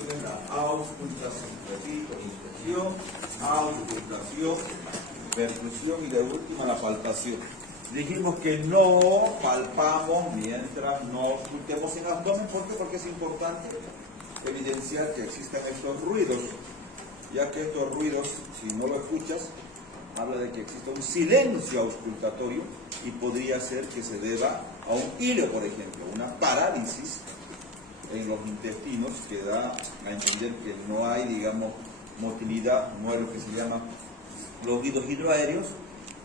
situación es la auscultación. Repito, inspección, auscultación, percusión y de última la palpación. Dijimos que no palpamos mientras no auscultemos en abdomen. ¿Por qué? Porque es importante evidenciar que existen estos ruidos, ya que estos ruidos, si no lo escuchas, habla de que existe un silencio auscultatorio y podría ser que se deba a un hilo, por ejemplo, una parálisis en los intestinos que da a entender que no hay, digamos, motilidad, no es lo que se llama los oídos hidroaéreos,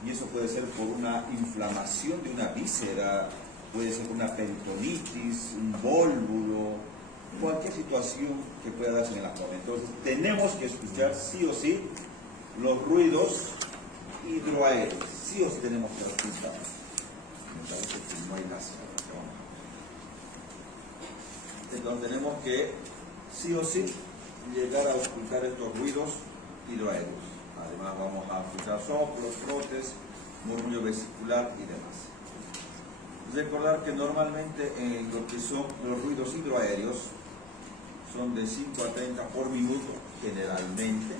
y eso puede ser por una inflamación de una víscera, puede ser una peritonitis, un vólvulo, cualquier situación que pueda darse en el abdomen. Entonces tenemos que escuchar sí o sí los ruidos hidroaéreos, sí o sí tenemos que escucharlos. Me parece que no hay más. Entonces tenemos que sí o sí llegar a escuchar estos ruidos hidroaéreos. Además vamos a escuchar soplos, frotes, murmullo vesicular y demás. Recordar que normalmente en lo que son los ruidos hidroaéreos son de 5 a 30 por minuto generalmente.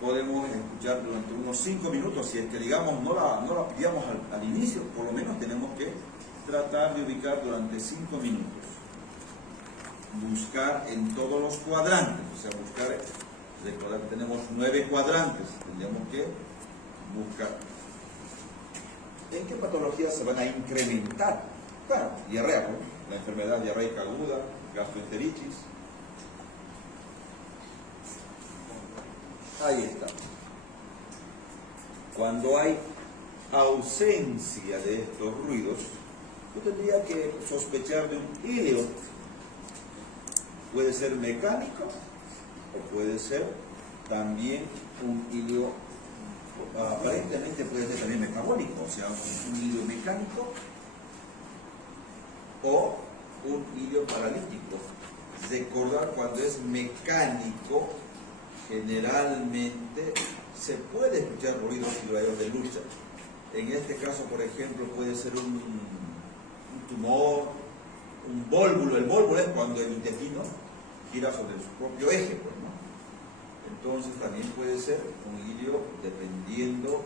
Podemos escuchar durante unos 5 minutos, si es que digamos no la pillamos al inicio, por lo menos tenemos que tratar de ubicar durante 5 minutos. Buscar en todos los cuadrantes, o sea, buscar, recordar que tenemos 9 cuadrantes, tendríamos que buscar en qué patologías se van a incrementar. Claro, diarrea, ¿no? La enfermedad diarreica aguda, gastroenteritis. Ahí está. Cuando hay ausencia de estos ruidos, yo tendría que sospechar de un híleo. Puede ser mecánico o puede ser también un híleo, aparentemente puede ser también metabólico, o sea, un híleo mecánico o un híleo paralítico. Recordar, cuando es mecánico, generalmente se puede escuchar ruidos hidroaéreos de lucha. En este caso, por ejemplo, puede ser un tumor, un vólvulo. El vólvulo es cuando el intestino gira sobre su propio eje, pues, ¿no? Entonces también puede ser un híleo, dependiendo,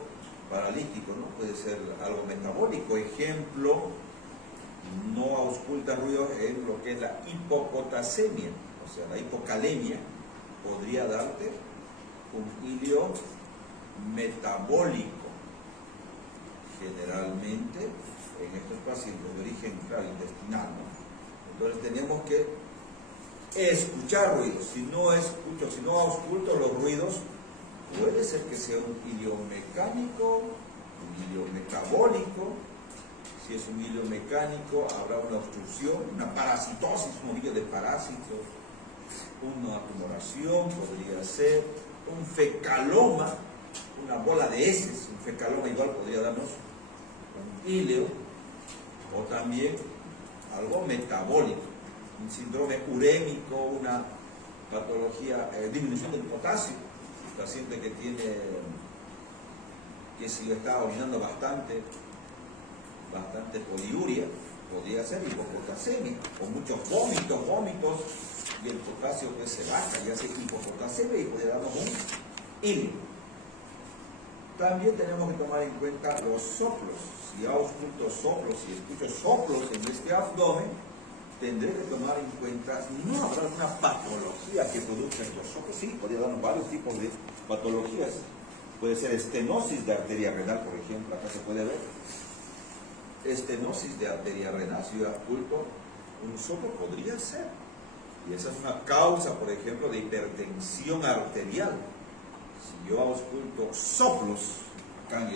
paralítico, ¿no? Puede ser algo metabólico. Ejemplo, no ausculta ruidos en lo que es la hipopotasemia, o sea, la hipocalemia podría darte un híleo metabólico, generalmente en estos pacientes de origen, claro, intestinal, ¿no? Entonces tenemos que escuchar ruidos. Si no escucho, si no ausculto los ruidos, puede ser que sea un híleo mecánico, un híleo metabólico. Si es un híleo mecánico, habrá una obstrucción, una parasitosis, un híleo de parásitos, una tumoración, podría ser un fecaloma, una bola de heces. Un fecaloma igual podría darnos un híleo, o también algo metabólico, un síndrome urémico, una patología, disminución del potasio, un paciente que tiene, que si lo está orinando bastante poliuria, podría ser hipopotasemia, o muchos vómitos, y el potasio pues se baja y hace hipopotasemia y puede darnos un híleo. También tenemos que tomar en cuenta los soplos. Si ausculto soplos, si escucho soplos en este abdomen, tendré que tomar en cuenta, no habrá una patología que produzca estos soplos. Sí, podría darnos varios tipos de patologías. Puede ser estenosis de arteria renal, por ejemplo, acá se puede ver. Estenosis de arteria renal, si yo ausculto un soplo, podría ser. Y esa es una causa, por ejemplo, de hipertensión arterial. Si yo ausculto soplos acá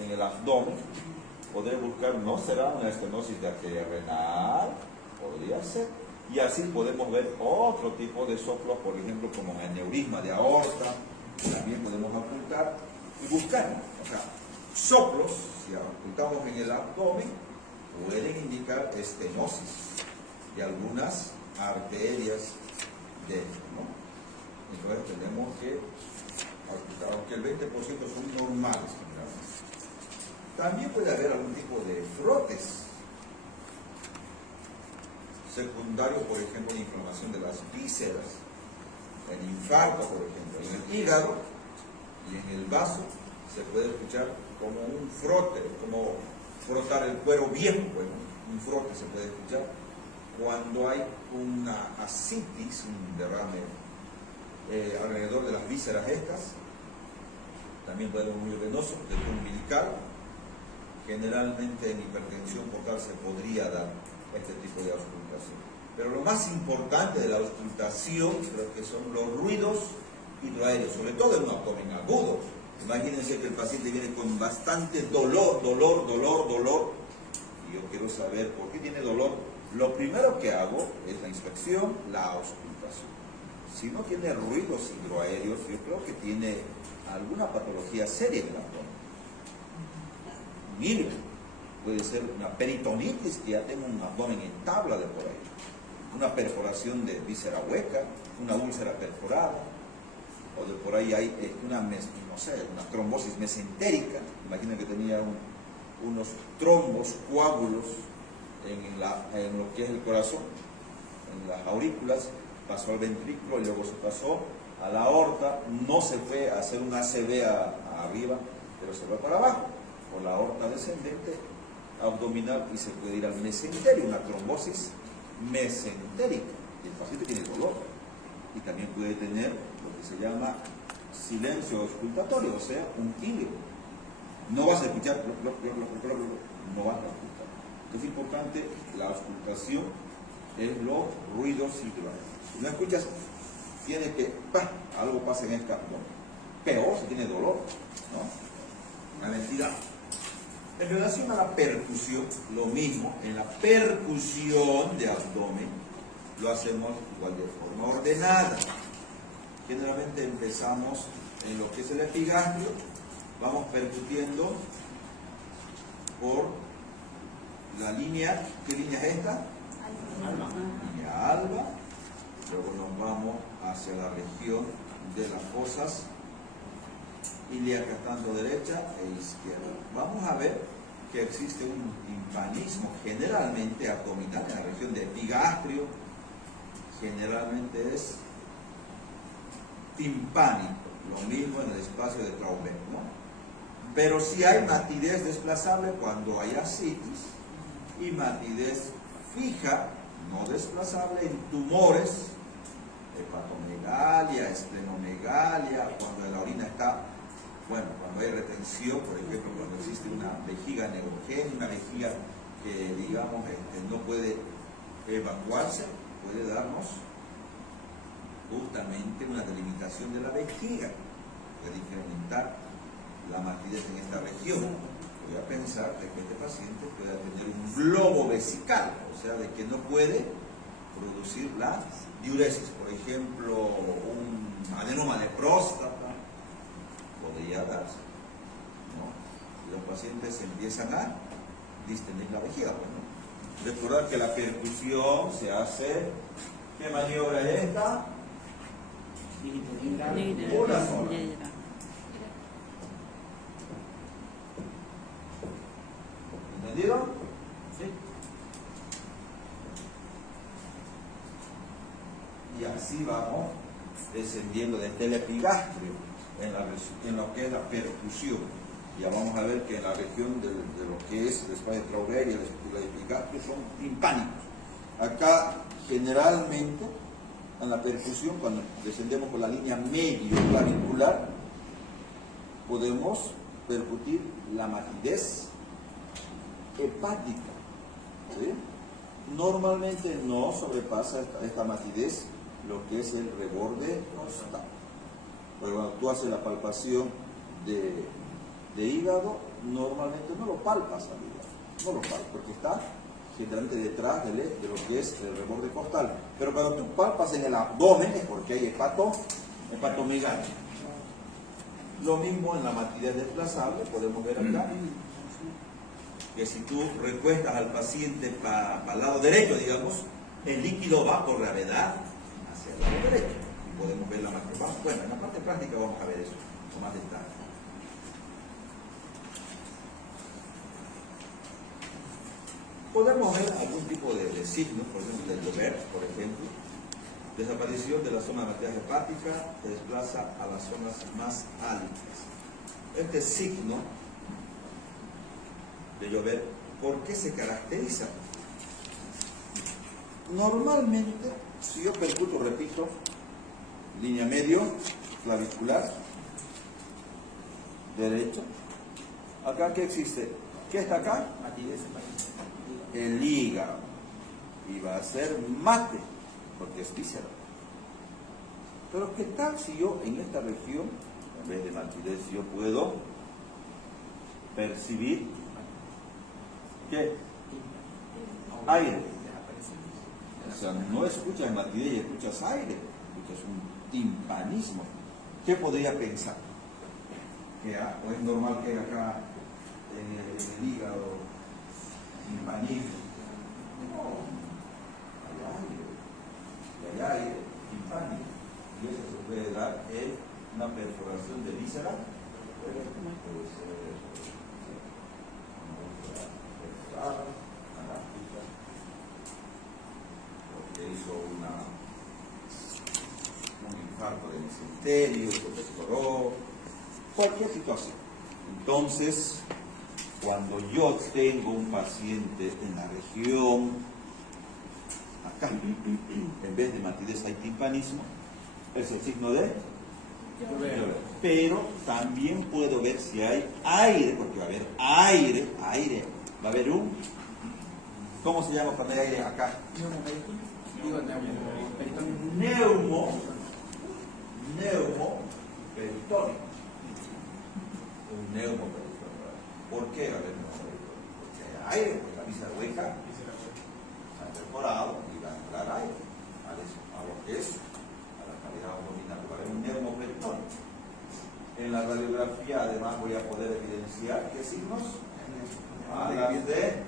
en el abdomen, podré buscar, no será una estenosis de arteria renal, podría ser. Y así podemos ver otro tipo de soplos, por ejemplo, como un aneurisma de aorta, también podemos ocultar y buscar. O sea, soplos, si ocultamos en el abdomen, pueden indicar estenosis de algunas arterias dentro, ¿no? Entonces tenemos que ocultar, aunque el 20% son normales. También puede haber algún tipo de frotes secundario, por ejemplo, de inflamación de las vísceras. vísceras. En infarto, por ejemplo, en el hígado y en el vaso se puede escuchar como un frote, como frotar el cuero viejo, bueno, un frote se puede escuchar cuando hay una ascitis, un derrame alrededor de las vísceras estas. También puede haber un muy venoso del tubo umbilical. Generalmente en hipertensión portal se podría dar este tipo de auscultación. Pero lo más importante de la auscultación creo que son los ruidos hidroaéreos, sobre todo en un abdomen agudo. Imagínense que el paciente viene con bastante dolor. Y yo quiero saber por qué tiene dolor. Lo primero que hago es la inspección, la auscultación. Si no tiene ruidos hidroaéreos, yo creo que tiene alguna patología seria en el abdomen. Mire, puede ser una peritonitis, que ya tengo un abdomen en tabla de por ahí, una perforación de víscera hueca, una úlcera perforada, o de por ahí hay una trombosis mesentérica. Imaginen que tenía unos trombos, coágulos en lo que es el corazón, en las aurículas, pasó al ventrículo y luego se pasó a la aorta. No se fue a hacer una ACV arriba, pero se fue para abajo, por la aorta descendente abdominal, y se puede ir al mesenterio, una trombosis mesentérica, y el paciente tiene dolor, y también puede tener lo que se llama silencio auscultatorio, o sea, un hilo. No vas a escuchar, no vas a escuchar. Es importante la auscultación, es los ruidos hidroaéreos. Si no escuchas, tiene que, algo pasa en este abdomen. Peor si tiene dolor, ¿no? Una entidad. En relación a la percusión, lo mismo. En la percusión de abdomen lo hacemos igual de forma ordenada. Generalmente empezamos en lo que es el epigastrio, vamos percutiendo por la línea. ¿Qué línea es esta? Alba. Línea alba. Luego nos vamos hacia la región de las fosas ilíacas, tanto derecha e izquierda. Vamos a ver que existe un timpanismo generalmente abdominal en la región de epigastrio. Generalmente es timpánico, lo mismo en el espacio de Traubeck, ¿no? Pero si hay matidez desplazable cuando hay ascitis, y matidez fija, no desplazable, en tumores, hepatomegalia, esplenomegalia, cuando la orina está, cuando hay retención, por ejemplo, cuando existe una vejiga neurogénica, una vejiga que, digamos, no puede evacuarse, puede darnos justamente una delimitación de la vejiga, puede incrementar la matidez en esta región. Voy a pensar de que este paciente pueda tener un globo vesical, o sea, de que no puede producir la diuresis. Por ejemplo, un adenoma de próstata podría darse, ¿no? Y los pacientes empiezan a distender la vejiga. Recordar que la percusión se hace, ¿qué maniobra es esta? Una sola. ¿Entendido? Sí. Y así vamos descendiendo desde el epigastrio en lo que es la percusión. Ya vamos a ver que en la región de lo que es el espacio de Traubeck y el epigastrio son timpánicos. Acá generalmente en la percusión, cuando descendemos por la línea medio clavicular, podemos percutir la matidez hepática, ¿sí? Normalmente no sobrepasa esta matidez lo que es el reborde costal. Pero cuando tú haces la palpación de hígado, normalmente no lo palpas al hígado, no lo palpas, porque está generalmente detrás de lo que es el reborde costal. Pero cuando tú palpas en el abdomen es porque hay hepatomegalia. Lo mismo en la matidez desplazable, podemos ver acá que si tú recuestas al paciente para el lado derecho, digamos, el líquido va por gravedad hacia el lado derecho. Y podemos ver la matidez. Bueno, en la parte práctica vamos a ver eso con más detalle. Podemos ver algún tipo de signos, por ejemplo, del Doppler, por ejemplo, Desaparición de la zona de matriz hepática se desplaza a las zonas más altas. Este signo de llover, ¿por qué se caracteriza? Normalmente, si yo percuto, repito, línea medio, clavicular, derecho, acá ¿qué existe? ¿Qué está acá? El hígado. Y va a ser mate, porque es víscera. Pero ¿qué tal si yo en esta región, en vez de matidez, yo puedo percibir ¿qué? Aire. O sea, no escuchas matidez y escuchas aire, escuchas un timpanismo. ¿Qué podría pensar? ¿Que o es normal que acá en el hígado timpanismo? No, hay aire, timpánico, y eso se puede dar en una perforación de víscera. Puede ser porque hizo un infarto de mesenterio, se perforó, cualquier situación. Entonces, cuando yo tengo un paciente en la región, acá, en vez de matidez hay timpanismo, es el signo de llover. Pero también puedo ver si hay aire, porque va a haber aire, va a haber un, ¿cómo se llama cuando hay aire acá? Neumo peritoneo. Un neumo peritoneo. ¿Por qué va a haber neumo peritoneo? Porque hay aire, porque la víscera hueca se ha perforado y va a entrar aire a lo que es a la cavidad abdominal. Va a haber un neumo peritoneo. En la radiografía además voy a poder evidenciar qué signos, a las de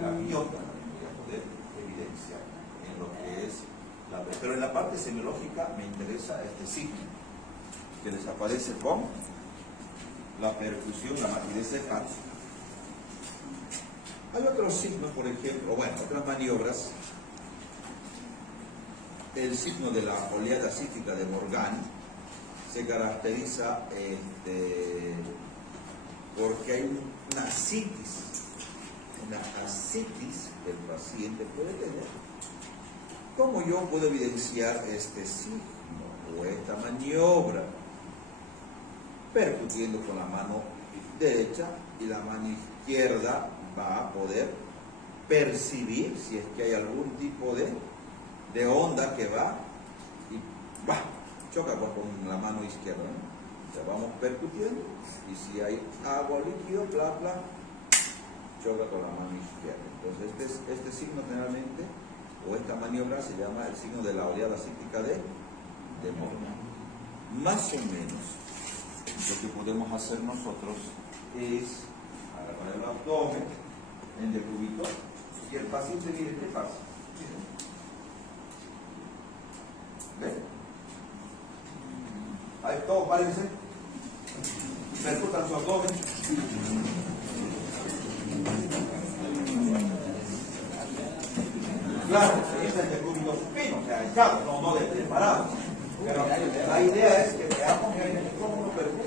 gaviota, voy a poder evidenciar en lo que es la... Pero en la parte semiológica me interesa este signo que les aparece con la percusión, la matidez hepática. Hay otros signos, por ejemplo, bueno, otras maniobras. El signo de la oleada cítica de Morgani se caracteriza porque hay una ascitis que el paciente puede tener. ¿Cómo yo puedo evidenciar este signo o esta maniobra? Percutiendo con la mano derecha y la mano izquierda va a poder percibir si es que hay algún tipo de onda que va y va, choca con la mano izquierda, ¿no? O sea, vamos percutiendo y si hay agua líquido, bla, bla, choca con la mano izquierda. Entonces este signo generalmente, o esta maniobra se llama el signo de la oleada cíclica de Morgani. Más o menos lo que podemos hacer nosotros es agarrar el abdomen en decúbito y el paciente, mire qué pasa. ¿Ven? Ahí todos párense, percutan su abdomen. Claro, este es el decúbito supino, o sea, echado, no de parado. Pero la idea es que veamos cómo uno percuta.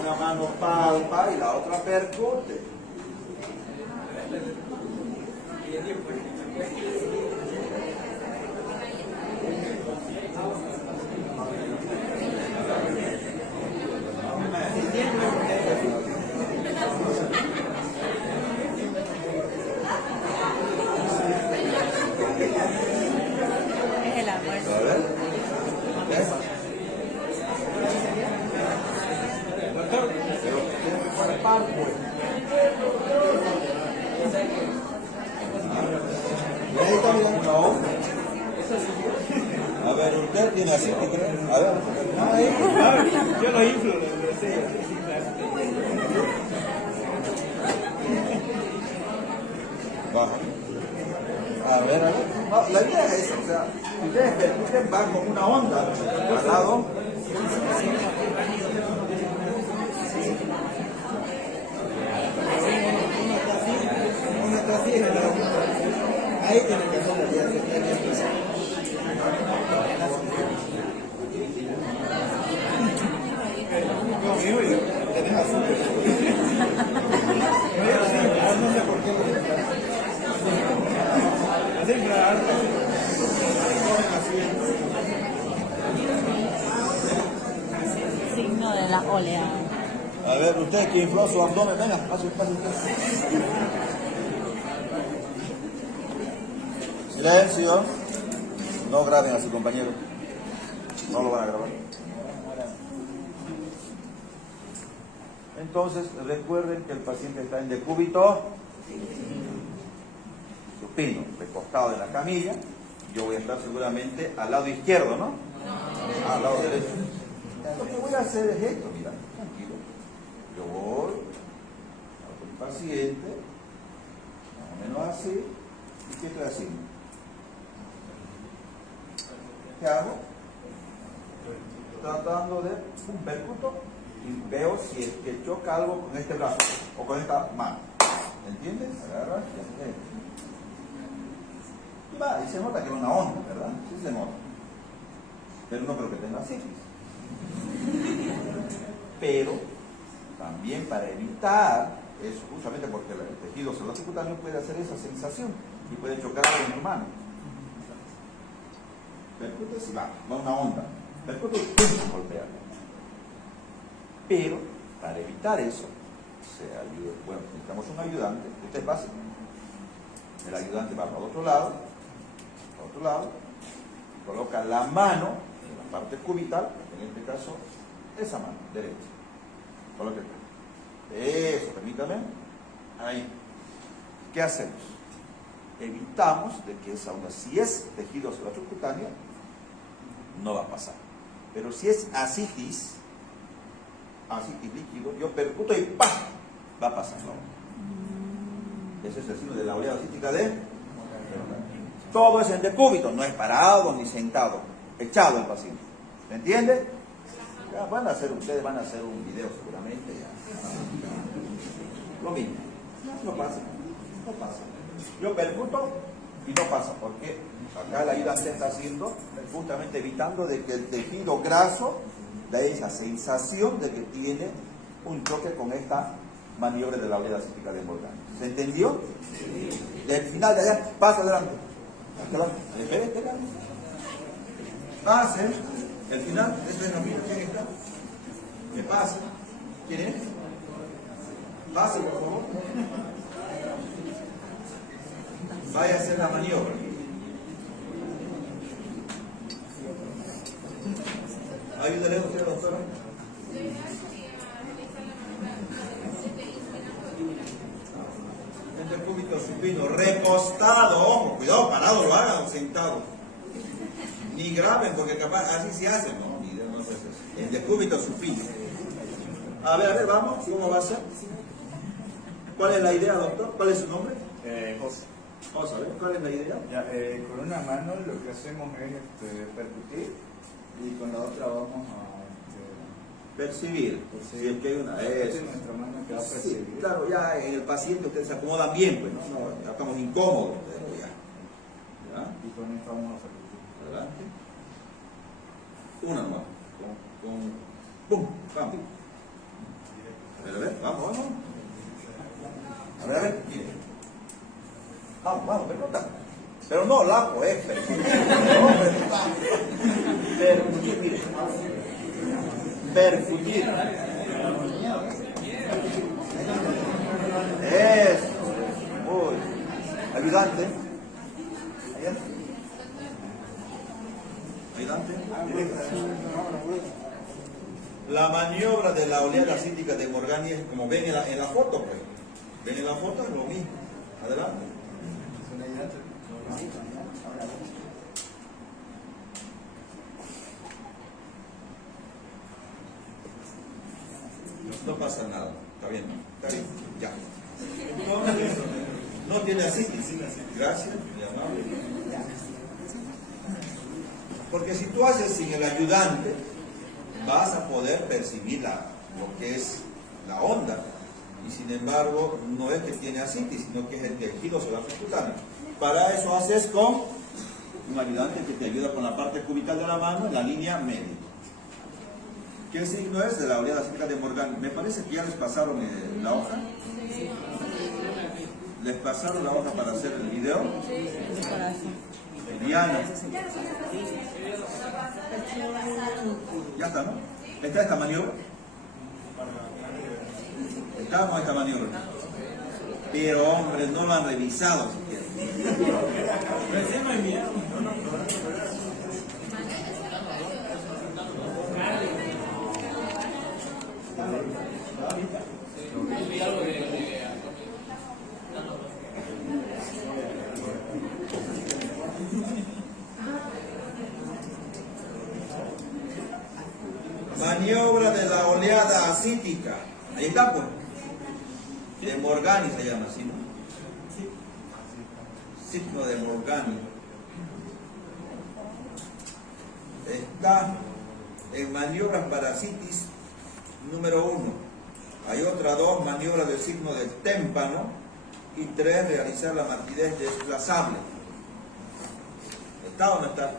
Una mano palpa y la otra percute. Es el almuerzo. A ver. A ver, usted tiene así, ¿qué cree? A ver. Yo lo inflo, baja. A ver. No, la idea es esa, o sea, ustedes van con una onda al lado. Ahí tiene que hacer la idea. Tenés azúcar. No sé por qué. Signo de la oleada. A ver, usted que infló su abdomen, venga, pase usted. Silencio. No graben a su compañero. No lo van a grabar. Entonces, recuerden que el paciente está en decúbito supino, recostado en la camilla. Yo voy a estar seguramente al lado izquierdo, ¿no? Al lado derecho. Lo que voy a hacer es esto, mira, tranquilo. Yo voy al paciente, más o menos así. ¿Y qué estoy haciendo? ¿Qué hago? Tratando de percuto y veo si es que choca algo con este brazo o con esta mano. ¿Entiendes? Agarra y haces esto. Y va, y se nota que es una onda, ¿verdad? Sí se nota. Pero no creo que tenga sífilis. Pero también para evitar eso, justamente porque el tejido celulítico también puede hacer esa sensación y puede chocar algo en tu mano. Percute si va una onda. Percute y ¡pum! Golpea. Pero para evitar eso, necesitamos un ayudante. Este es básico. El ayudante va para otro lado, coloca la mano en la parte cubital, en este caso, esa mano derecha. Coloque acá. Eso, permítame. Ahí. ¿Qué hacemos? Evitamos de que esa onda, si es tejido subcutáneo, no va a pasar. Pero si es ascitis líquido, yo percuto y ¡pam! Va a pasar. ¿No? Ese es el signo de la oleada cística de... Todo es en decúbito, no es parado ni sentado, echado el paciente. ¿Me entiende? Ya ustedes van a hacer un video seguramente. Ya. Lo mismo. No pasa. Yo percuto y no pasa, porque acá la ayudante está haciendo justamente evitando de que el tejido graso dé esa sensación de que tiene un choque con esta maniobra de la oleada cística de Morgan. ¿Se entendió? Sí. Del final de allá, pasa adelante. Espera. Pase. El final, este es la mía, ¿quién está? ¿Qué pasa? ¿Quién es? Pase, por favor. Vaya a hacer la maniobra. Ayúdale usted, doctora. El decúbito supino, recostado, ojo, cuidado, parado lo hagan o sentado. Ni graben, porque capaz así se hace, ¿no? No sé eso. El decúbito supino. A ver, vamos, ¿cómo va a ser? ¿Cuál es la idea, doctor? ¿Cuál es su nombre? José. Vamos a ver, ¿cuál es la idea? Ya, con una mano lo que hacemos es percutir y con la otra vamos a percibir. Si es que hay una. Esta es nuestra mano que va a percibir. Sí, claro, ya en el paciente ustedes se acomodan bien, pues, ¿no? Ya estamos incómodos, pero ya. Y con esto vamos a percutir. Adelante. Una nomás. ¡Pum! ¡Vamos! A ver, vamos. A ver, mire. Vamos, percuta. Pero no lapo, percutir. Percutir, mire. Percutir. Eso. Uy. Ayudante. Ayudante. La maniobra de la oleada cística de Morgani es como ven en la foto, pues. Ven en la foto, es lo mismo. Adelante. No pasa nada. Está bien. Ya. Entonces, No tiene asitis. Gracias, muy amable. Porque si tú haces sin el ayudante, vas a poder percibir lo que es la onda. Y sin embargo, no es que tiene asitis, sino que es el tejido solar subcutáneo. Para eso haces con un ayudante que te ayuda con la parte cubital de la mano en la línea media. ¿Qué signo es? De la oleada cíclica de Morgan. Me parece que ya les pasaron la hoja. ¿Les pasaron la hoja para hacer el video? Diana. Ya está, ¿no? ¿Está esta maniobra? Estamos esta maniobra. Pero hombre, no lo han revisado siquiera. Recién lo enviaron. Maniobra de la oleada asítica. Ahí está, pues. De Morgani se llama así, ¿no? Signo de Morgani. Está en maniobras para asitis número 1. Hay otra 2, maniobras del signo del témpano. Y 3, realizar la martidez desplazable. ¿Está o no está?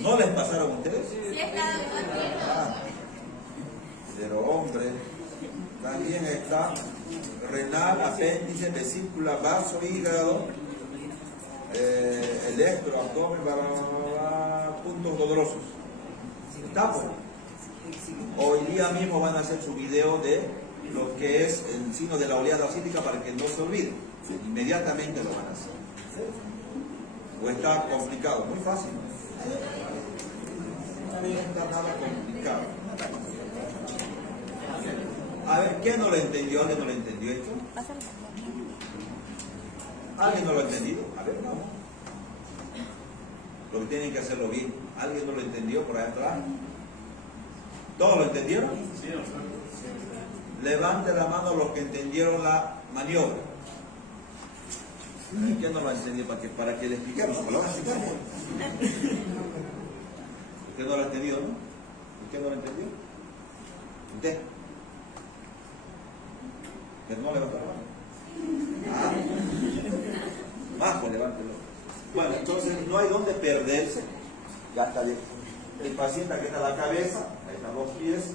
¿No les pasaron a ustedes? Sí, está. Ah, pero hombre, también está renal, apéndice, vesícula, vaso, hígado, electro, abdomen, puntos dolorosos. ¿Está? Hoy día mismo van a hacer su video de lo que es el signo de la oleada asítica para que no se olvide. Inmediatamente lo van a hacer. ¿O está complicado? Muy fácil. No está nada complicado. A ver, ¿quién no lo entendió? ¿Alguien no lo entendió esto? ¿Alguien no lo ha entendido? A ver, no. Lo que tienen que hacerlo bien. ¿Alguien no lo entendió por ahí atrás? ¿Todos lo entendieron? Sí, Levante la mano los que entendieron la maniobra. ¿Quién no lo ha entendido? Para que le expliquemos. ¿Lo van a explicar? ¿Usted no lo ha entendido, no? ¿Usted no lo entendió? ¿Usted? ¿Que no levanta la mano? Bajo, levántelo. Bueno, entonces no hay donde perderse. Ya está bien. El paciente aquí está la cabeza, ahí están los pies.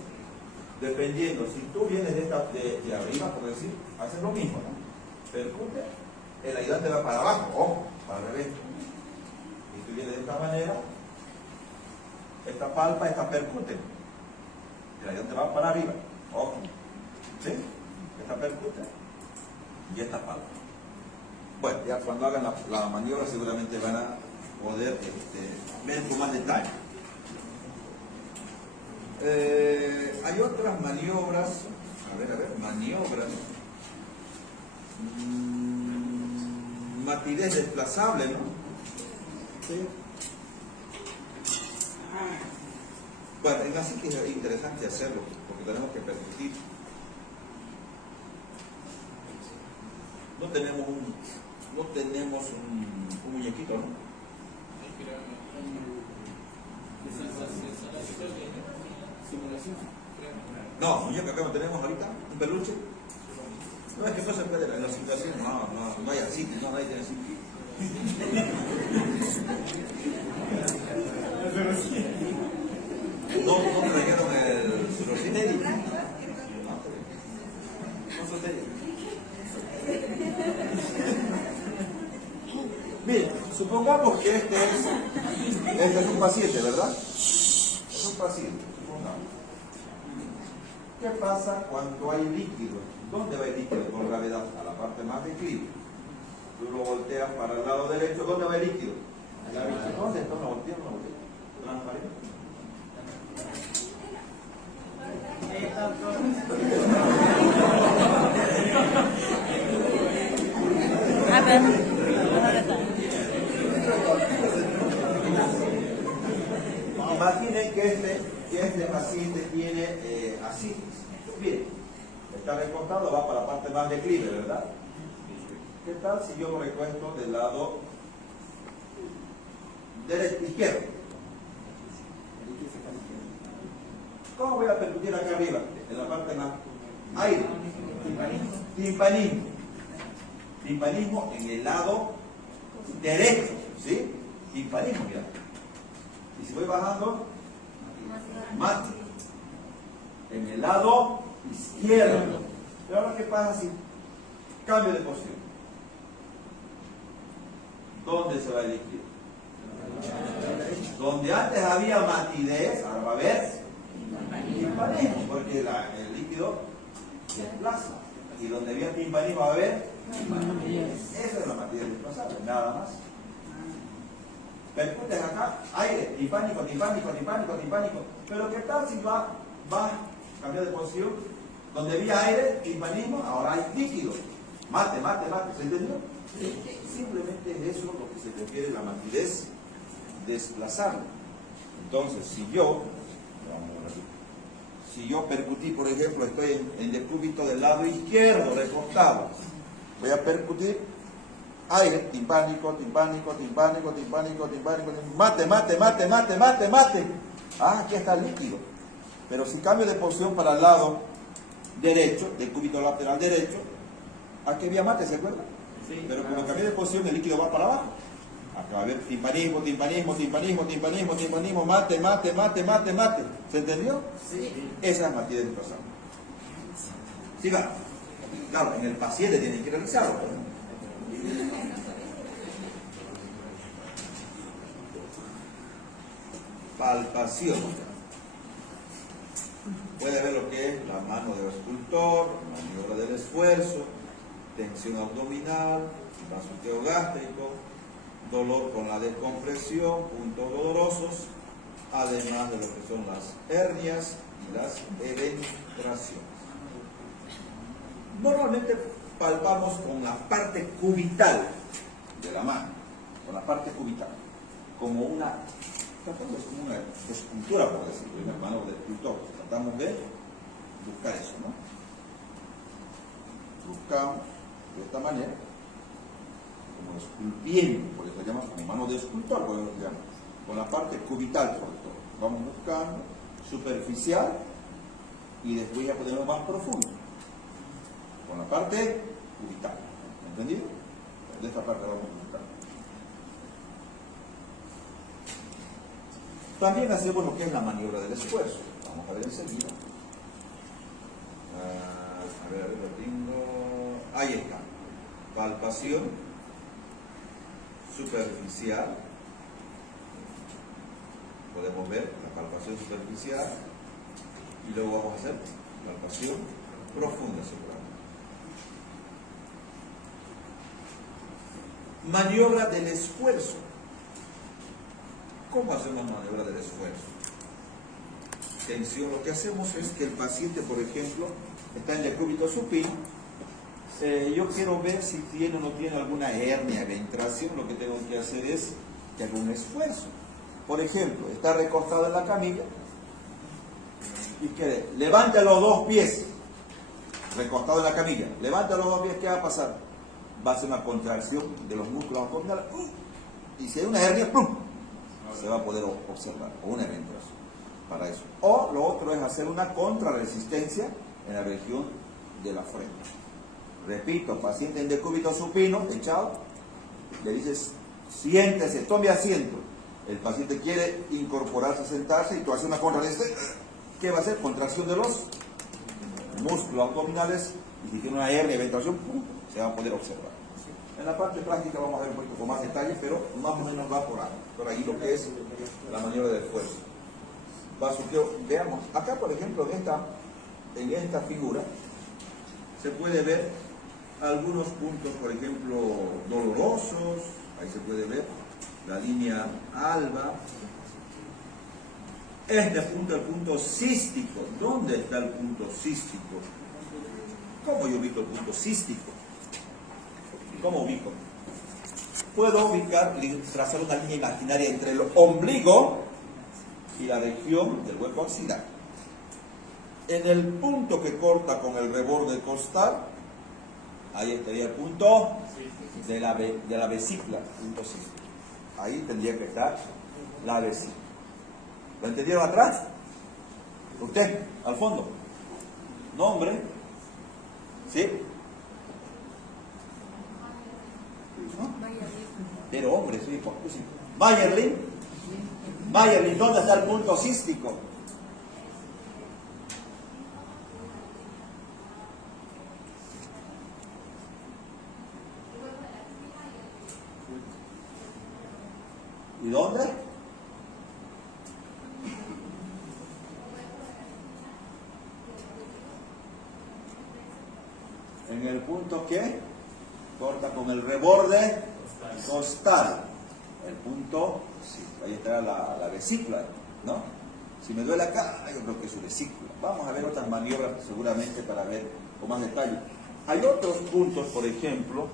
Dependiendo, si tú vienes de arriba, por decir, haces lo mismo, ¿no? Percute, el ayudante va para abajo, ojo, para el revés. Y tú vienes de esta manera, esta palpa, esta percute. El ayudante va para arriba, ojo. ¿Sí? Esta percute y esta palpa. Bueno, ya cuando hagan la maniobra seguramente van a poder ver con más detalle. Hay otras maniobras, maniobras. Matidez desplazable, ¿no? Sí. Bueno, en la psique es interesante hacerlo, porque tenemos que permitir. No tenemos un muñequito, ¿no? No, muñeca, acá no tenemos ahorita, un peluche. No, es que no se puede, en la situación no hay así, no, nadie tiene así. No trajeron el surocine. Mira, supongamos que este es un paciente, ¿verdad? Es un paciente, supongamos. ¿Qué pasa cuando hay líquido? ¿Dónde va el líquido por gravedad? A la parte más declive. Tú lo volteas para el lado derecho, ¿dónde va el líquido? ¿Dónde está? Una voltea, transparente. A ver. Imaginen que este paciente tiene asitis. Bien, está recostado, va para la parte más declive, ¿verdad? ¿Qué tal si yo lo recuesto del lado derecho, izquierdo? ¿Cómo voy a percutir acá arriba? En la parte más aire. Timpanismo. Timpanismo en el lado derecho, ¿sí? Timpanismo, mira. Y si voy bajando, mate. En el lado izquierdo. Pero ahora, ¿qué pasa si cambio de posición? ¿Dónde se va el líquido? Donde antes había matidez, ahora va a haber timpanismo, porque el líquido se desplaza. Y donde había timpanismo va a haber matidez. Esa es la matidez desplazable, nada más. Percutes acá, aire, timpánico, timpánico, timpánico, timpánico. Pero ¿qué tal si va a cambiar de posición? Donde había aire, timpanismo, ahora hay líquido. Mate, mate, mate. ¿Se entendió? Sí. Simplemente es eso lo que se refiere a la matidez desplazable. Entonces, si yo percutí, por ejemplo, estoy en decúbito del lado izquierdo, recostado, voy a percutir aire, timpánico, timpánico, timpánico, timpánico, timpánico, mate, mate, mate, mate, mate, mate. Ah, aquí está el líquido. Pero si cambio de posición para el lado derecho, decúbito lateral derecho, aquí había mate, ¿se acuerdan? Sí. Pero cuando cambié de posición, el líquido va para abajo. Acá va a haber timpanismo, timpanismo, timpanismo, timpanismo, timpanismo, mate, mate, mate, mate, mate. ¿Se entendió? Sí. Esa es matidez desplazable. Siga. Claro, en el paciente tienen que realizarlo. Palpación. Puede ver lo que es la mano del escultor, maniobra del esfuerzo, tensión abdominal, vasuteo gástrico, dolor con la descompresión, puntos dolorosos, además de lo que son las hernias y las eventraciones. Normalmente palpamos con la parte cubital de la mano, con la parte cubital, como una escultura, por decirlo, en la mano del escultor. Tratamos de buscar eso, ¿no? Buscamos de esta manera, como esculpiendo, por eso se llama como mano de escultor, por eso se llama, con la parte cubital sobre todo. Vamos buscando superficial y después ya ponemos más profundo, con la parte cubital. ¿Entendido? De esta parte vamos a buscar. También hacemos lo que es la maniobra del esfuerzo. Vamos a ver enseguida. A ver, lo tengo. Ahí está. Palpación superficial. Podemos ver la palpación superficial. Y luego vamos a hacer palpación profunda seguramente. Maniobra del esfuerzo. ¿Cómo hacemos maniobra del esfuerzo? Tensión. Lo que hacemos es que el paciente, por ejemplo, está en decúbito supino. Yo quiero ver si tiene o no tiene alguna hernia, eventración. Lo que tengo que hacer es que haga un esfuerzo. Por ejemplo, está recostado en la camilla y quiere, levanta los dos pies, recostado en la camilla, levanta los dos pies, ¿qué va a pasar? Va a hacer una contracción de los músculos abdominales y si hay una hernia, ¡pum!, se va a poder observar, o una eventración para eso. O lo otro es hacer una contrarresistencia en la región de la frente. Repito, paciente en decúbito supino, echado, le dices, siéntese, tome asiento. El paciente quiere incorporarse, sentarse y tú haces una contrarresistencia. ¿Qué va a hacer? Contracción de los músculos abdominales y si tiene una hernia, eventración, ¡pum!, se va a poder observar. En la parte práctica vamos a ver un poquito con más detalle, pero más o menos va por ahí lo que es la maniobra del esfuerzo. Veamos, acá por ejemplo en esta figura se puede ver algunos puntos, por ejemplo, dolorosos. Ahí se puede ver la línea alba. Este punto es el punto cístico. ¿Dónde está el punto cístico? ¿Cómo yo ubico el punto cístico? ¿Cómo ubico? Puedo trazar una línea imaginaria entre el ombligo y la región del hueco axilar. En el punto que corta con el reborde costal, ahí estaría el punto de la vesícula, punto cístico. Ahí tendría que estar la vesícula. ¿Lo entendieron atrás? Usted, al fondo. Nombre. ¿Sí? ¿No? Pero hombre, soy hipocresía. Mayerlin. Mayerlin, ¿dónde está el punto cístico? ¿Y dónde? En el punto que corta con el reborde costal. El punto, sí, ahí está la vesícula, ¿no? Si me duele acá, yo creo que es su vesícula. Vamos a ver otras maniobras seguramente para ver con más detalle. Hay otros puntos, por ejemplo,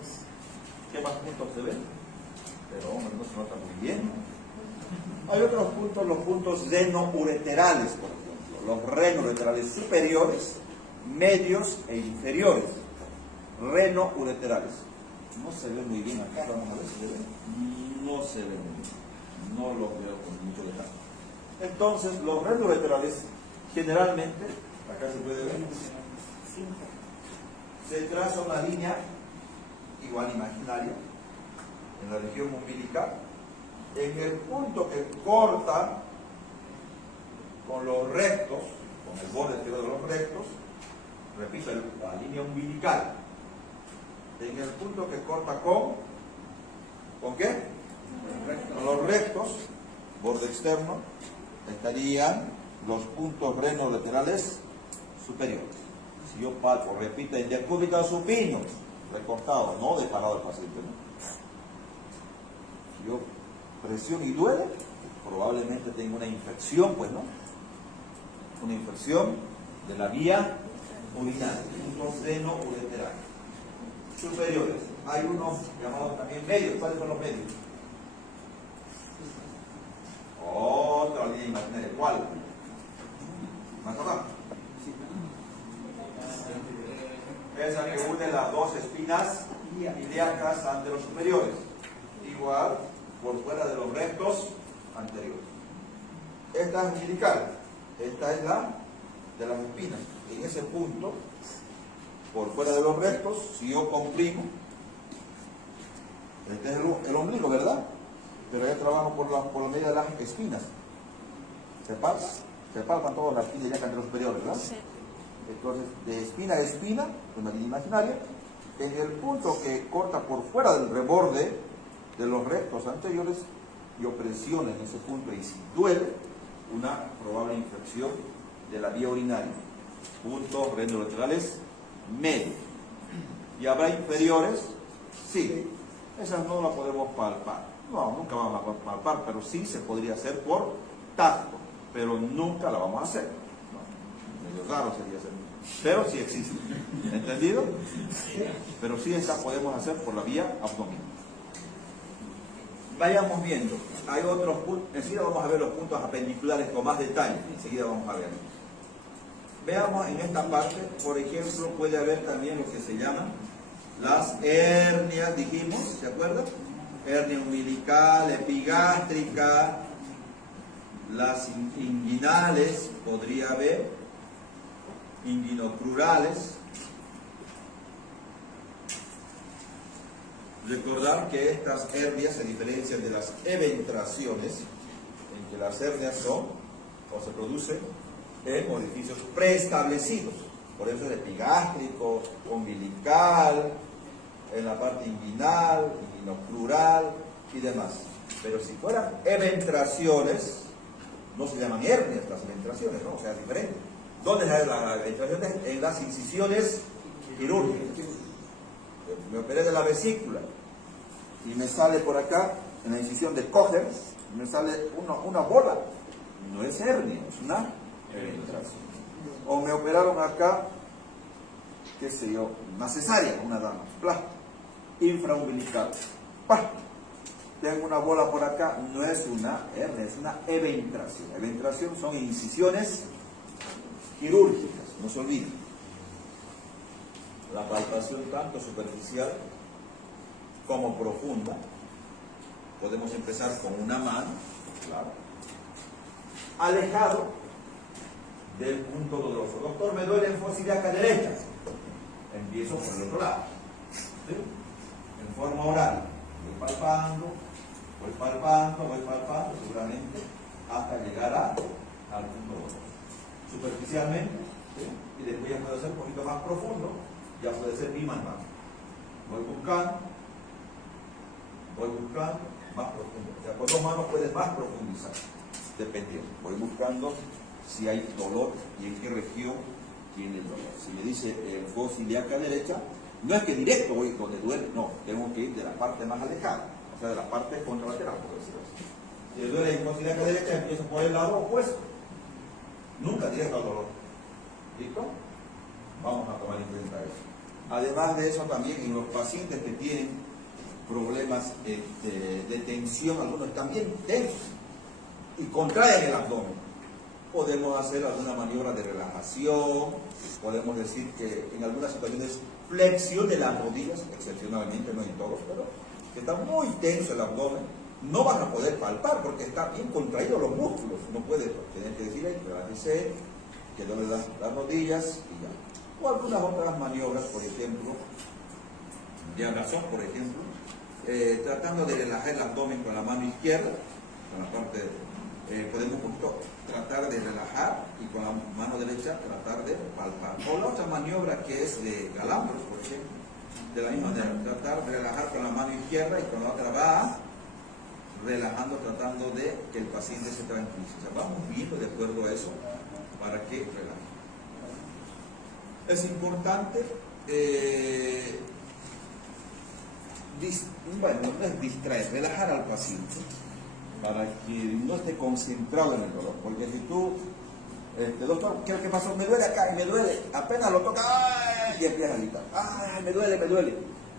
¿qué más puntos se ven? Pero hombre, no se nota muy bien. Hay otros puntos, los puntos renoureterales, por ejemplo. Los renoureterales superiores, medios e inferiores. Renoureterales. No se ve muy bien acá, vamos a ver si se ve. No se ve muy bien. No los veo con mucho detalle. Entonces, los renoureterales, generalmente, acá se puede ver, se traza una línea igual imaginaria en la región umbilical, en el punto que corta con los rectos, con el borde exterior de los rectos, repito, la línea umbilical, en el punto que corta ¿con qué? Con los rectos, borde externo, estarían los puntos renolaterales superiores. Si yo palpo, repito, en decúbito supino, recortado, no de parado del paciente, ¿no? Si yo presiono y duele, probablemente tengo una infección, pues, ¿no? Una infección de la vía urinaria, puntos renoureterales superiores. Hay unos llamados también medios. ¿Cuáles son los medios? Otra línea imaginaria. ¿Cuál? ¿Más abajo? Esa que une las dos espinas ilíacas anterosuperiores. Igual por fuera de los rectos anteriores. Esta es umbilical. Esta es la de las espinas. En ese punto, por fuera de los rectos, si yo comprimo, este es el ombligo, ¿verdad? Pero yo trabajo por la media de las espinas. Se palpan todas las espinas ilíacas anterosuperiores, ¿verdad? Sí. Entonces, de espina a espina, una línea imaginaria, en el punto que corta por fuera del reborde de los rectos anteriores, yo presiono en ese punto y si duele, una probable infección de la vía urinaria. Puntos renolaterales medios. ¿Y habrá inferiores? Sí. Esas no las podemos palpar. No, nunca vamos a palpar, pero sí se podría hacer por tacto, pero nunca la vamos a hacer. Medio raro sería hacer. Pero sí existe. ¿Entendido? Pero sí esa podemos hacer por la vía abdominal. Vayamos viendo. Hay otros puntos. Enseguida vamos a ver los puntos apendiculares con más detalle. Enseguida vamos a ver. Veamos en esta parte, por ejemplo, puede haber también lo que se llaman las hernias, dijimos, ¿se acuerdan? Hernia umbilical, epigástrica, las inguinales, podría haber, inguinocrurales. Recordar que estas hernias se diferencian de las eventraciones, en que las hernias son o se producen en orificios preestablecidos. Por eso es epigástrico, umbilical, en la parte inguinal, inguinocrural y demás. Pero si fueran eventraciones, no se llaman hernias las eventraciones, ¿no? O sea, es diferente. ¿Dónde están las eventraciones? En las incisiones quirúrgicas. Me operé de la vesícula y me sale por acá, en la incisión de Kocher, me sale una bola. No es hernia, es una eventración. O me operaron acá, qué sé yo, una cesárea, una dama, ¡plá! Infraumbilical, ¡pah! Tengo una bola por acá, no es una hernia, es una eventración. Eventración son incisiones quirúrgicas, no se olviden. La palpación tanto superficial como profunda. Podemos empezar con una mano, claro, alejado del punto doloroso. Doctor, me duele en fosa ilíaca derecha. Empiezo por el otro lado, ¿sí? En forma oral. Voy palpando, seguramente, hasta llegar al punto doloroso. Superficialmente, ¿sí? Y después ya puede ser un poquito más profundo, ya puede ser mi mano. Voy buscando, más profundo. O sea, con 2 manos puedes más profundizar, dependiendo. Voy buscando si hay dolor y en qué región tiene el dolor. Si me dice el fosa ilíaca derecha, no es que directo voy donde duele, no, tengo que ir de la parte más alejada, o sea, de la parte contralateral, por decirlo así. Si le duele en fosa ilíaca derecha, empiezo por el lado opuesto, nunca directo al dolor. ¿Listo? Vamos a tomar en cuenta eso. Además de eso, también en los pacientes que tienen problemas de tensión, algunos están bien tensos y contraen el abdomen. Podemos hacer alguna maniobra de relajación, podemos decir que en algunas situaciones flexione las rodillas, excepcionalmente, no en todos, pero que está muy tenso el abdomen, no van a poder palpar porque está bien contraído los músculos, no puede tener que decir, relájese, que doble las rodillas y ya. O algunas otras maniobras, por ejemplo, de abrazón, por ejemplo, tratando de relajar el abdomen con la mano izquierda, con la parte, podemos tratar de relajar y con la mano derecha tratar de palpar. O la otra maniobra que es de calambros, por ejemplo, de la misma manera, tratar de relajar con la mano izquierda y con la otra va relajando, tratando de que el paciente se tranquilice. O sea, vamos viendo de acuerdo a eso para que relaje. Es importante, no es distraer, relajar al paciente para que no esté concentrado en el dolor. Porque si tú, doctor, ¿qué es lo que pasó? Me duele acá y me duele, apenas lo toca, ¡ay! Y empieza a gritar, ¡ay, me duele!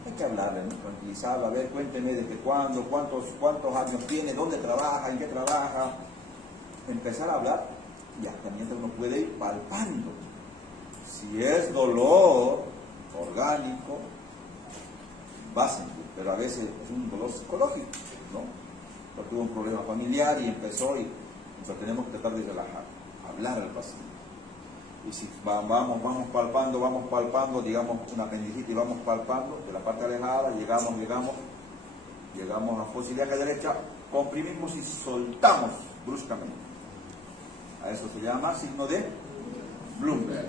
Hay que hablarle, ¿no? Tranquilizarlo, a ver, cuénteme desde cuándo, cuántos años tiene, dónde trabaja, en qué trabaja. Empezar a hablar y hasta mientras uno puede ir palpando. Si es dolor orgánico, va a sentir, pero a veces es un dolor psicológico, ¿no? Porque tuvo un problema familiar y empezó y entonces tenemos que tratar de relajar, hablar al paciente. Y si vamos palpando, digamos una apendicitis, vamos palpando de la parte alejada, llegamos a fosa ilíaca derecha, comprimimos y soltamos bruscamente. A eso se llama signo de Bloomberg,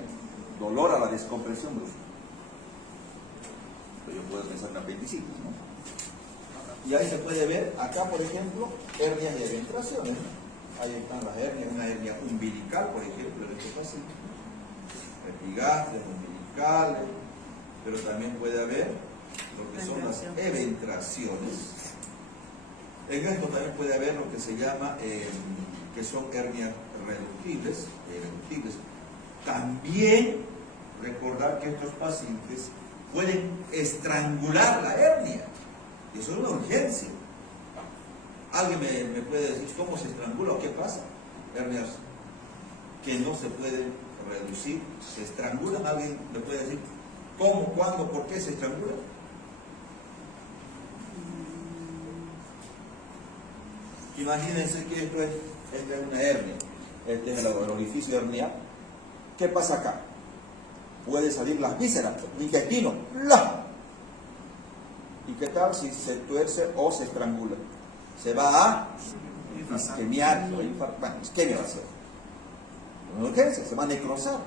dolor a la descompresión brusca. Yo puedo pensar en apendicitis, ¿no? Y ahí se puede ver, acá por ejemplo, hernias y eventraciones. Ahí están las hernias, una hernia umbilical, por ejemplo, en este paciente. Epigastres, umbilicales, pero también puede haber lo que son las eventraciones. En esto también puede haber lo que se llama, que son hernias reductibles. También recordar que estos pacientes pueden estrangular la hernia. Eso es una urgencia. ¿Alguien me puede decir cómo se estrangula o qué pasa? Hernias que no se pueden reducir, se estrangulan. ¿Alguien me puede decir cómo, cuándo, por qué se estrangulan? Imagínense que esta es una hernia, este es el orificio hernial. ¿Qué pasa acá? Puede salir las vísceras, el intestino, ¡la! ¿Y qué tal si se tuerce o se estrangula? Se va a isquemiar, isquemia va a ser. Una urgencia, se va a necrosar.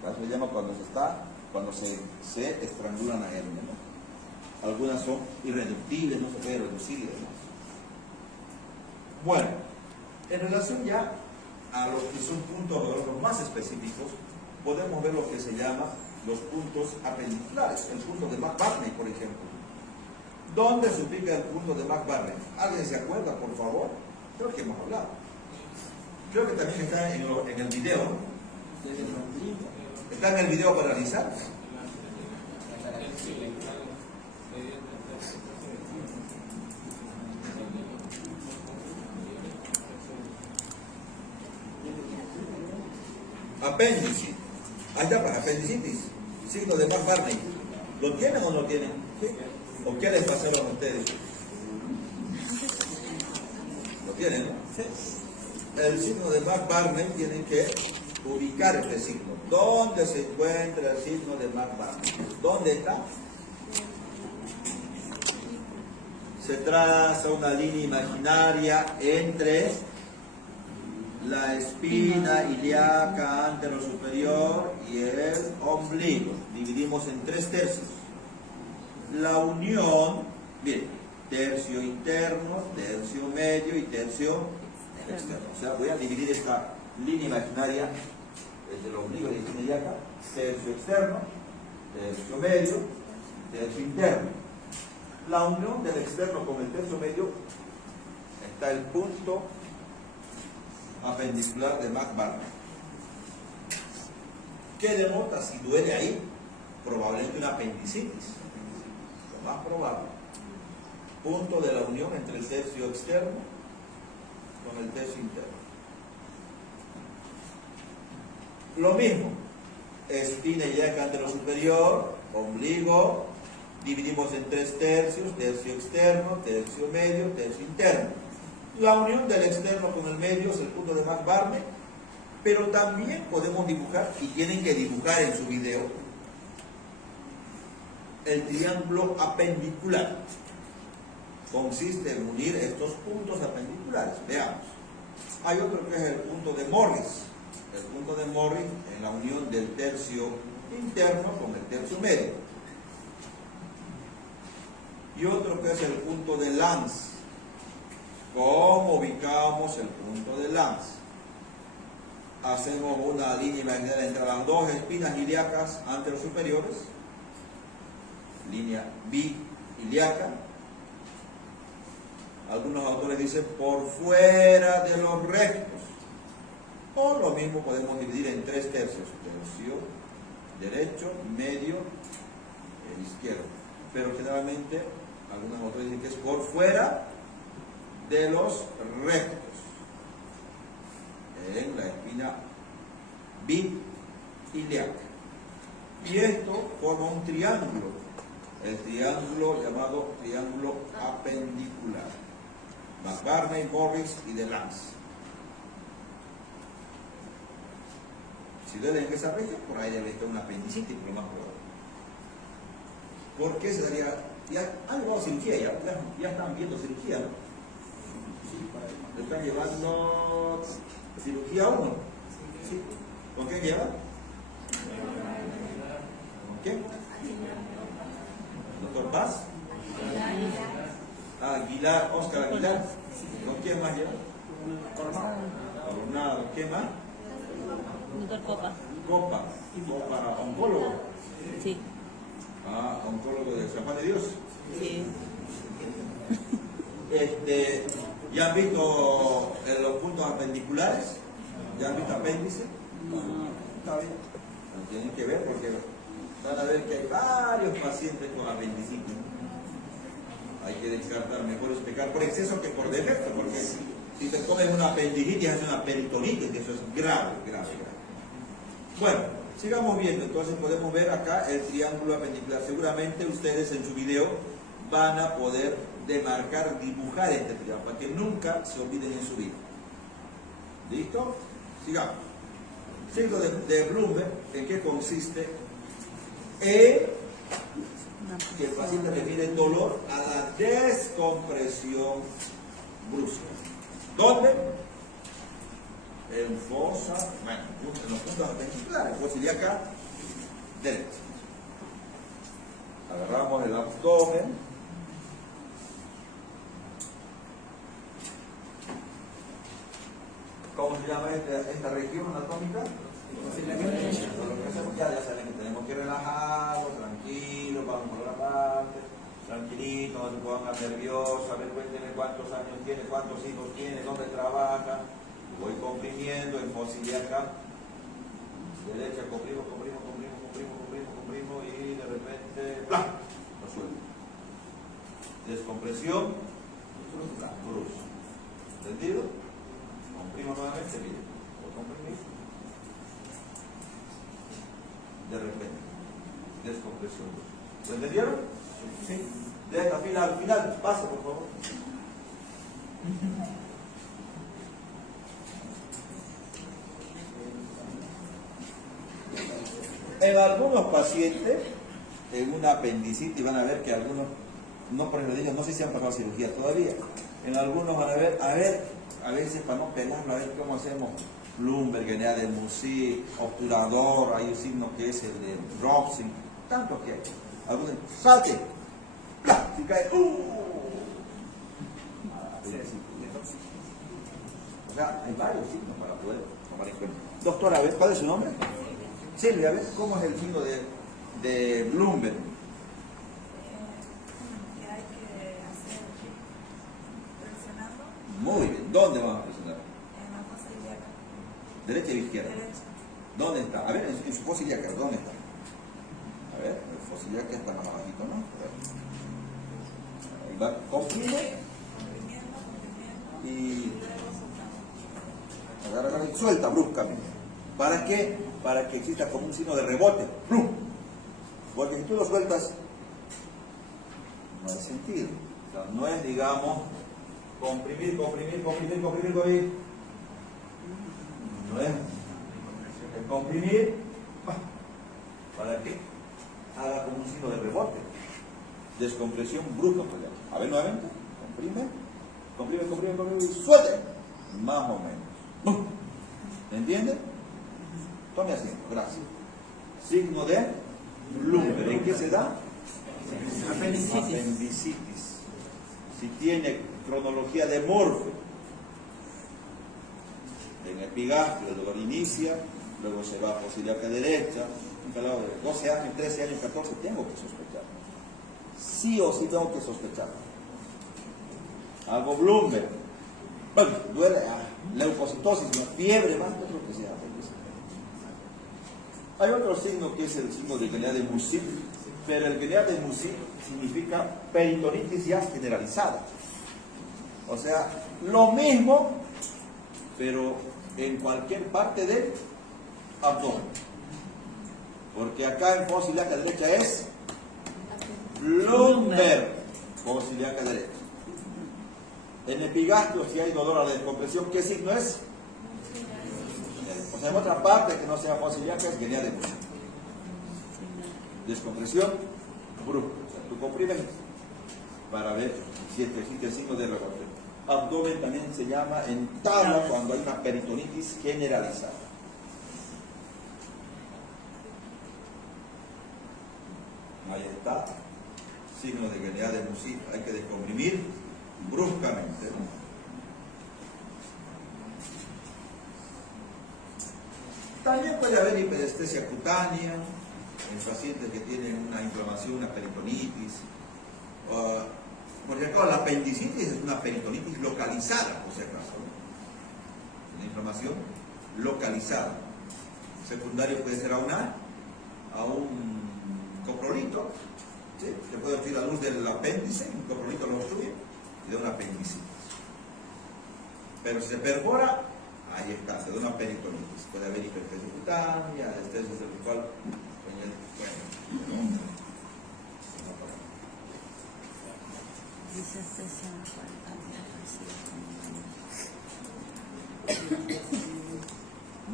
Acá se llama cuando se estrangula la hernia, ¿no? Algunas son irreductibles, no se puede reducir y demás. Bueno, en relación ya a los que son puntos dolorosos más específicos, podemos ver lo que se llama los puntos apendiculares, el punto de McBurney, por ejemplo. ¿Dónde se ubica el punto de McBurney? ¿Alguien se acuerda, por favor? Creo que hemos hablado. Creo que también está en el video. ¿Está en el video para realizar? Apéndice. Ahí está, para apendicitis. Signo de McBurney. ¿Lo tienen o no tienen? ¿Sí? ¿O qué les pasaron a ustedes? ¿Lo tienen, no? Sí. El signo de Mac-Barney tienen que ubicar este signo. ¿Dónde se encuentra el signo de Mac-Barney? ¿Dónde está? Se traza una línea imaginaria entre la espina ilíaca anterosuperior y el ombligo. Dividimos en 3/3. La unión, bien, tercio interno, tercio medio y tercio externo. O sea, voy a dividir esta línea imaginaria entre el ombligo y la espina ilíaca, tercio externo, tercio medio, tercio interno. La unión del externo con el tercio medio está el punto apendicular de Mac-Barney. ¿Qué denota si duele ahí? Probablemente una apendicitis. Lo más probable. Punto de la unión entre el tercio externo con el tercio interno. Lo mismo. Espina ilíaca anterosuperior, ombligo, dividimos en 3/3, tercio externo, tercio medio, tercio interno. La unión del externo con el medio es el punto de Mac-Barney, pero también podemos dibujar, y tienen que dibujar en su video, el triángulo apendicular. Consiste en unir estos puntos apendiculares. Veamos. Hay otro que es el punto de Morris. El punto de Morris es la unión del tercio interno con el tercio medio. Y otro que es el punto de Lanz. ¿Cómo ubicamos el punto de Lanz? Hacemos una línea imaginaria entre las dos espinas ilíacas anterosuperiores, línea bi-ilíaca. Algunos autores dicen por fuera de los rectos. O lo mismo podemos dividir en 3/3, tercio derecho, medio, el izquierdo. Pero generalmente algunos autores dicen que es por fuera de los rectos, en la espina bi-ilíaca. Y esto forma un triángulo, el triángulo llamado triángulo apendicular. Mac-Barney, Morris y de Lanz. Si duele en esa región, por ahí debe estar una apendicitis, lo más probable. ¿Por qué se daría? Ya han llevado cirugía, ya están viendo cirugía, ¿no? Le están llevando cirugía 1. ¿Sí? ¿Con qué lleva? ¿Con qué? ¿Doctor Paz? Aguilar, Oscar Aguilar. ¿Con quién más lleva? Coronado. ¿Qué más? Doctor Copa. Copa, oncólogo. Sí. Oncólogo de San Juan de Dios. Sí. ¿Ya han visto los puntos apendiculares? ¿Ya han visto apéndice? No. Está bien. Lo tienen que ver porque van a ver que hay varios pacientes con apendicitis. Hay que descartar, mejor es pecar por exceso que por defecto, porque si te comes una apendicitis es una peritonitis, que eso es grave. Bueno, sigamos viendo. Entonces podemos ver acá el triángulo apendicular. Seguramente ustedes en su video van a poder demarcar, dibujar este triángulo, para que nunca se olviden en su vida. ¿Listo? Sigamos. Signo de Bloomberg, ¿en qué consiste? Que el paciente refiere dolor a la descompresión brusca. ¿Dónde? En fosa, bueno, en los puntos apendiculares, fosa ilíaca derecha. Agarramos el abdomen. ¿Cómo se llama esta región anatómica? Ya saben que tenemos que relajarnos, tranquilos, vamos por la parte, tranquilitos, no se pongan nerviosos, a ver, cuéntenme cuántos años tiene, cuántos hijos tiene, dónde trabaja. Voy comprimiendo en fosa ilíaca derecha, comprimo y de repente, ¡plá! Lo suelto. Descompresión brusca. ¿Entendido? Comprimo nuevamente, miren, voy a comprimir. De repente, descompresión brusca. ¿Lo entendieron? Sí. De esta fila al final, pase por favor. En algunos pacientes, en una apendicitis, van a ver que algunos, no por ejemplo, no sé si han pasado cirugía todavía, en algunos van a ver, a veces para no pelarlo, a ver cómo hacemos, Bloomberg, hernia de Musi, obturador, hay un signo que es el de Robson, tanto que hay. Algunos, salte, ¡plá! Si cae, O sea, hay varios signos para poder tomar en cuenta. Doctora, a ver, ¿cuál es su nombre? Silvia, a ver, ¿cómo es el signo de Bloomberg? Que hay que hacer presionando Muy bien, ¿dónde vamos a presionar? en la fosa ilíaca. ¿Derecha o izquierda? Derecha. ¿Dónde está? A ver, en su fosa ilíaca, ¿dónde está? A ver, el fosa ilíaca está más abajito, ¿no? A ver. Ahí va, comprime Comprimiendo y luego soltando. agarra y suelta bruscamente. ¿Para qué? Para que exista como un signo de rebote. ¡Plum! Porque si tú lo sueltas, no hay sentido. O sea, no es, digamos, comprimir. No es. Es comprimir. ¿Para qué? Haga como un signo de rebote. Descompresión brusca. A ver nuevamente. Comprime y suelte. Más o menos. ¿Me entiende? Tome asiento, gracias. Signo de Bloomberg. ¿En qué se da? Apendicitis. Si tiene cronología de Morphy, en epigastrio, el dolor inicia, luego se va a fosa ilíaca derecha, un pelado de 12 años, 13 años, 14, tengo que sospechar. Sí o sí tengo que sospechar. Hago Bloomberg. Bueno, duele, leucocitosis, fiebre, más que lo que sea. Hay otro signo que es el signo de hernia de Musi, pero el hernia de Musi significa peritonitis ya generalizada. O sea, lo mismo, pero en cualquier parte del abdomen. Porque acá en fosa ilíaca derecha es Bloomberg, fosa ilíaca derecha. En epigastrio, si hay dolor a la descompresión, ¿qué signo es? O sea, en otra parte que no sea fosa ilíaca es hernia de Musi. Descompresión brusca. O sea, tú comprimes para ver si existe el signo de rebote. Abdomen también se llama en tabla cuando hay una peritonitis generalizada. Ahí está. Signo de hernia de Musi. Hay que descomprimir bruscamente. También puede haber hiperestesia cutánea en pacientes que tienen una inflamación, una peritonitis. Porque claro, la apendicitis es una peritonitis localizada, por si acaso, ¿no? Una inflamación localizada. Secundario puede ser a un coprolito, ¿sí? Se puede decir a luz del apéndice, un coprolito lo obstruye y da una apendicitis. Pero si se perfora, ahí está, se da una peritonitis. Puede haber hipertensión cutánea, estesis cervical, bueno.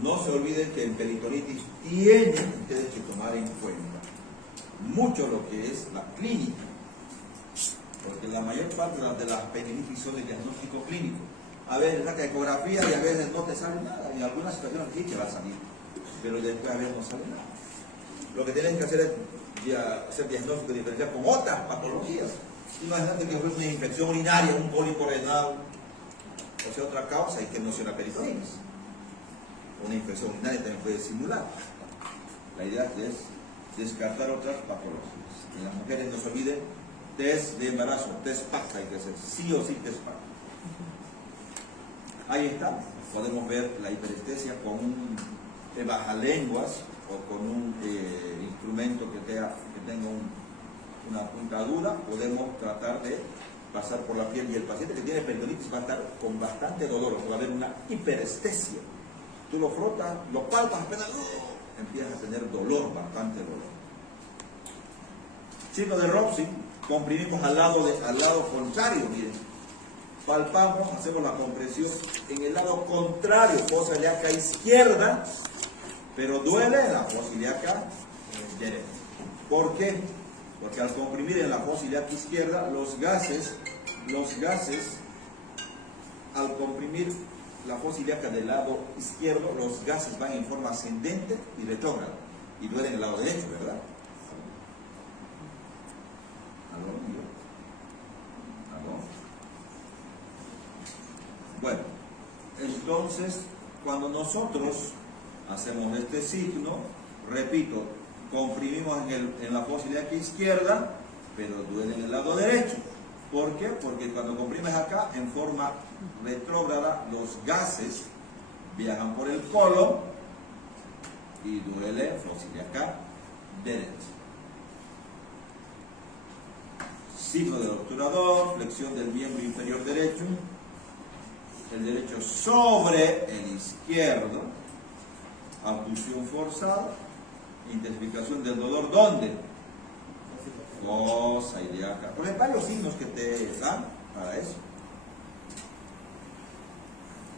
No se olviden que en peritonitis tienen ustedes que tomar en cuenta mucho lo que es la clínica, porque la mayor parte de las peritonitis son de diagnóstico clínico. A veces saca ecografía y a veces no te sale nada, y en algunas situaciones sí te va a salir, pero después a veces no sale nada. Lo que tienen que hacer es hacer diagnóstico diferencial con otras patologías. Imagínate que fue una infección urinaria, un pólipo renal, o sea, otra causa y que no sea una peritonitis. Una infección urinaria también puede simular. La idea es descartar otras patologías. En las mujeres no se olviden, test de embarazo, test PAC hay que hacer, sí o sí test PAC. Ahí está, podemos ver la hiperestesia con un bajalenguas o con un instrumento que tenga una puntadura. Podemos tratar de pasar por la piel y el paciente que tiene peritonitis va a estar con bastante dolor, va a haber una hiperestesia. Tú lo frotas, lo palpas, apenas empiezas a tener dolor, bastante dolor. Signo de Robson comprimimos al lado contrario, miren. Palpamos, hacemos la compresión en el lado contrario, fosa ilíaca izquierda, pero duele en la fosa ilíaca derecha. ¿Por qué? Porque al comprimir en la fosa ilíaca izquierda, los gases, al comprimir la fosa ilíaca del lado izquierdo, los gases van en forma ascendente y retrógrada, y duelen en el lado derecho, ¿verdad? ¿Aló? ¿Aló? Bueno, entonces, cuando nosotros hacemos este signo, repito, comprimimos en la fosa ilíaca izquierda, pero duele en el lado derecho. ¿Por qué? Porque cuando comprimes acá, en forma retrógrada, los gases viajan por el colon y duele fosa ilíaca derecha. Signo del obturador, flexión del miembro inferior derecho, el derecho sobre el izquierdo, abducción forzada, intensificación del dolor, ¿dónde? Fosa ilíaca. Pues hay varios signos que te dan para eso.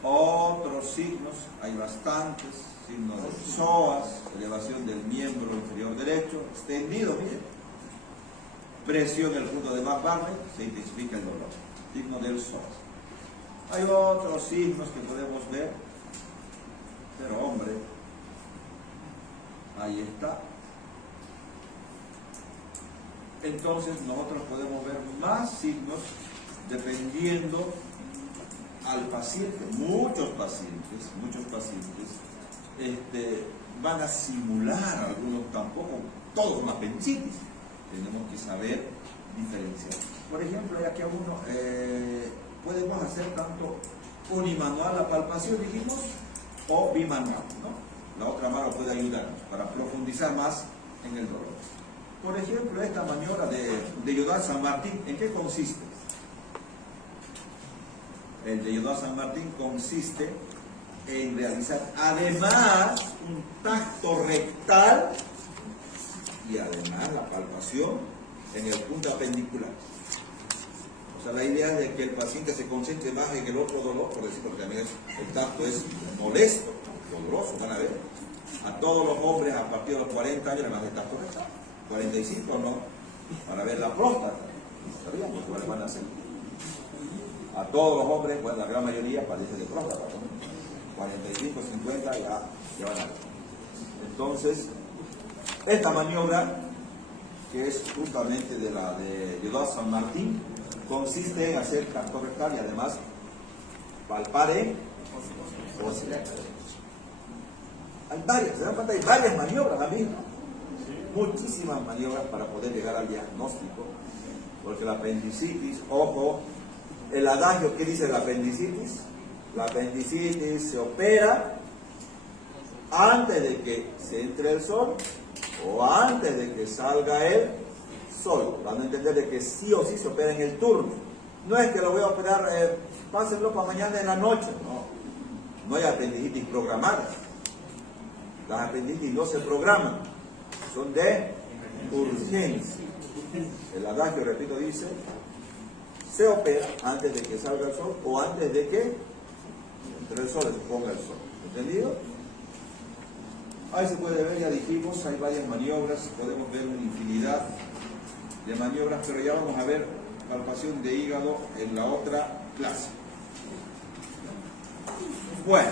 Otros signos, hay bastantes, signos de psoas, elevación del miembro inferior derecho, extendido, miren. Presión en el punto de Mac-Barney, se intensifica el dolor. Signo del psoas. Hay otros signos que podemos ver, pero hombre, ahí está. Entonces nosotros podemos ver más signos dependiendo al paciente. Muchos pacientes van a simular, algunos tampoco, todos con apendicitis. Tenemos que saber diferenciar. Por ejemplo, hay aquí uno, podemos hacer tanto unimanual la palpación, dijimos, o bimanual, ¿no? La otra mano puede ayudarnos para profundizar más en el dolor. Por ejemplo, esta maniobra de Yodat San Martín, ¿en qué consiste? El de Yodat San Martín consiste en realizar además un tacto rectal y además la palpación en el punto apendicular. O sea, la idea es de que el paciente se concentre más en el otro dolor, por decirlo, porque también el tacto es molesto, doloroso, van a ver. A todos los hombres a partir de los 40 años además de tacto rectal. 45 no, para ver la próstata, ¿sabían? Porque van a hacer. A todos los hombres, bueno, la gran mayoría padece de próstata, ¿no? 45, 50 ya van a ver. Entonces, esta maniobra, que es justamente de la de Yodat San Martín, consiste en hacer tacto rectal y además palpar en fosa ilíaca derecha. Hay varias, ¿se dan cuenta? Hay varias maniobras, amigos. Muchísimas maniobras para poder llegar al diagnóstico, porque la apendicitis, ojo, el adagio, ¿qué dice la apendicitis? La apendicitis se opera antes de que se entre el sol o antes de que salga el sol. Van a entender de que sí o sí se opera en el turno. No es que lo voy a operar, pásenlo para mañana en la noche, no hay apendicitis programadas. Las apendicitis no se programan, son de urgencia. El adagio, repito, dice, se opera antes de que salga el sol o antes de que entre el sol se ponga el sol. ¿Entendido? Ahí se puede ver, ya dijimos, hay varias maniobras, podemos ver una infinidad de maniobras, pero ya vamos a ver palpación de hígado en la otra clase. Bueno.